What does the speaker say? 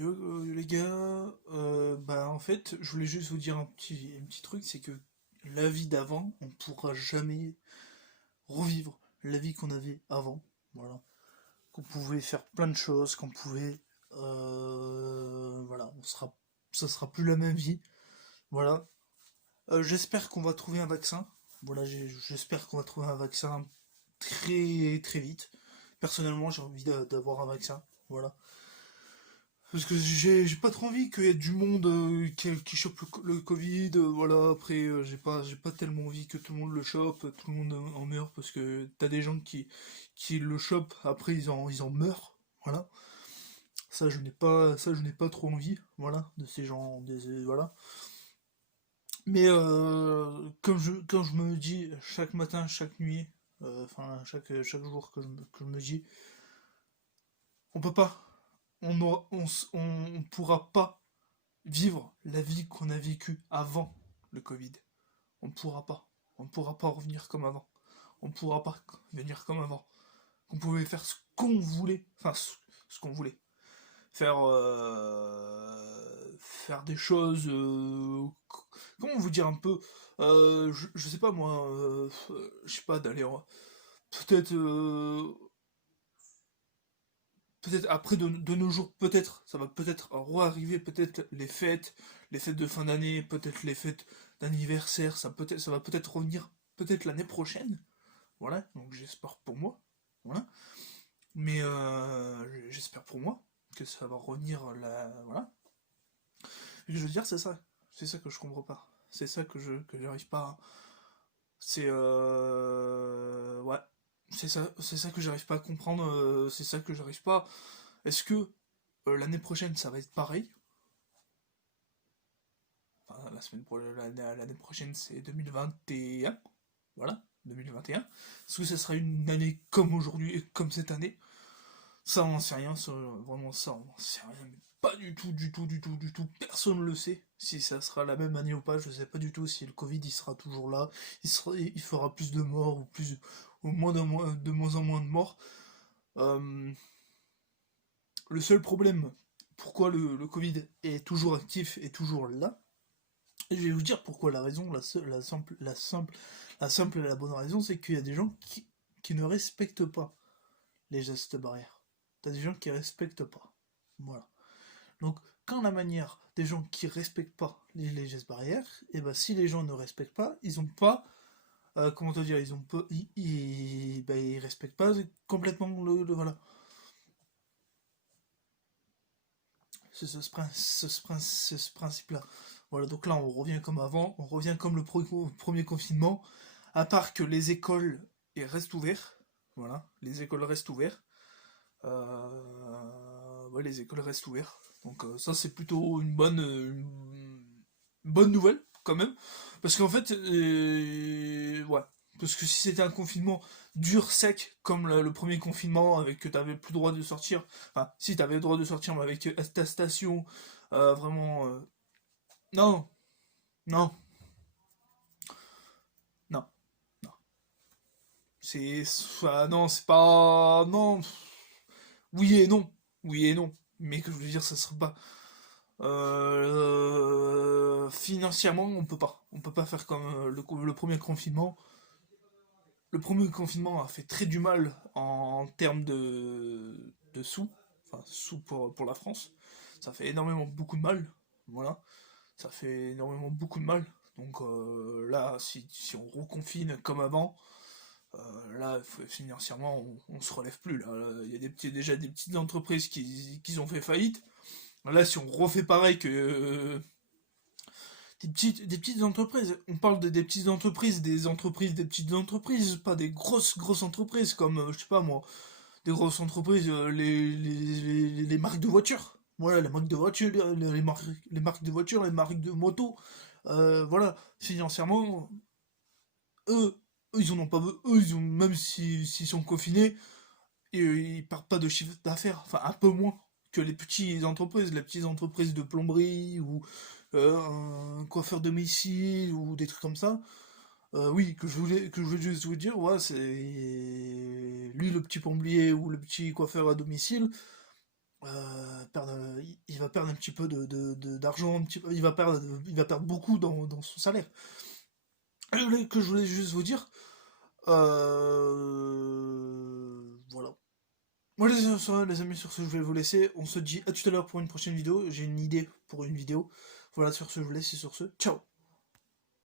Les gars, en fait, je voulais juste vous dire un petit truc, c'est que la vie d'avant, on pourra jamais revivre la vie qu'on avait avant, voilà. Qu'on pouvait faire plein de choses, qu'on pouvait, voilà, ça sera plus la même vie, voilà. J'espère qu'on va trouver un vaccin, voilà, j'espère qu'on va trouver un vaccin très très vite. Personnellement, j'ai envie d'avoir un vaccin, voilà. Parce que j'ai pas trop envie qu'il y ait du monde qui chope le Covid, voilà, après j'ai pas tellement envie que tout le monde le chope, tout le monde en meurt, parce que t'as des gens qui le chopent, après ils en meurent, voilà. Ça je n'ai pas trop envie, voilà, de ces gens, voilà. Mais quand je me dis chaque matin, chaque nuit, enfin chaque jour que je me dis, on peut pas, on pourra pas vivre la vie qu'on a vécue avant le Covid. On pourra pas. On pourra pas revenir comme avant. On pourra pas venir comme avant. On pouvait faire ce qu'on voulait. Enfin, ce qu'on voulait. Faire des choses. Comment vous dire un peu. Je sais pas moi. Je sais pas, d'aller. Peut-être. Peut-être après de nos jours, peut-être, ça va peut-être re-arriver, peut-être les fêtes de fin d'année, peut-être les fêtes d'anniversaire, ça va peut-être revenir, peut-être l'année prochaine, voilà, donc j'espère pour moi, voilà, mais j'espère pour moi que ça va revenir là, voilà. Ce que je veux dire, c'est ça que je comprends pas, c'est ça que j'arrive pas, c'est ouais, c'est ça que j'arrive pas à comprendre, c'est ça que j'arrive pas. Est-ce que l'année prochaine, ça va être pareil. Enfin, l'année prochaine, c'est 2021. Voilà, 2021. Est-ce que ça sera une année comme aujourd'hui et comme cette année? Ça, on n'en sait rien. Vraiment, ça, on n'en sait rien. Mais pas du tout, du tout, du tout, du tout. Personne ne le sait. Si ça sera la même année ou pas, je sais pas du tout. Si le Covid, il sera toujours là. Il fera plus de morts ou de moins en moins de morts. Euh, le seul problème, pourquoi le Covid est toujours actif et toujours là, et je vais vous dire pourquoi la raison, la simple et la bonne raison, c'est qu'il y a des gens qui ne respectent pas les gestes barrières. T'as des gens qui respectent pas. Voilà. Donc, quand la manière des gens qui respectent pas les gestes barrières, et ben si les gens ne respectent pas, ils ont pas, comment te dire, ils ont pas, ils respectent pas complètement voilà. C'est ce principe-là. Voilà, donc là, on revient comme avant, on revient comme le premier confinement, à part que les écoles restent ouvertes. Voilà, les écoles restent ouvertes. Ouais, les écoles restent ouvertes. Donc ça, c'est plutôt une bonne nouvelle, quand même. Parce qu'en fait, ouais. Parce que si c'était un confinement dur, sec, comme le premier confinement, avec que t'avais plus le droit de sortir, enfin, si t'avais le droit de sortir, mais avec attestation, vraiment, non, non, non, non. Non, c'est pas, non, oui et non, oui et non. Mais que je veux dire, ça serait pas, financièrement, on peut pas faire comme le premier confinement. Le premier confinement a fait très du mal en termes de sous, enfin sous pour la France. Ça fait énormément beaucoup de mal, voilà. Ça fait énormément beaucoup de mal. Donc là, si on reconfine comme avant, là, financièrement, on se relève plus. Là, il y a déjà des petites entreprises qui ont fait faillite. Là, si on refait pareil que des petites entreprises. On parle des petites entreprises, des petites entreprises, pas des grosses entreprises comme, je sais pas moi, des grosses entreprises, les marques de voitures. Voilà, les marques de voitures, les marques de voitures, les marques de motos. Voilà, financièrement, eux, ils en ont pas, ils ont, même s'ils sont confinés, ils partent pas de chiffre d'affaires, enfin un peu moins que les petites entreprises de plomberie ou un coiffeur domicile ou des trucs comme ça. Oui, que je voulais juste vous dire, ouais, c'est lui le petit plombier ou le petit coiffeur à domicile. Il va perdre un petit peu d'argent, il va perdre beaucoup dans son salaire. Que je voulais juste vous dire, voilà. Moi les amis, sur ce je vais vous laisser, on se dit à tout à l'heure pour une prochaine vidéo, j'ai une idée pour une vidéo. Voilà, sur ce je vous laisse et sur ce, ciao.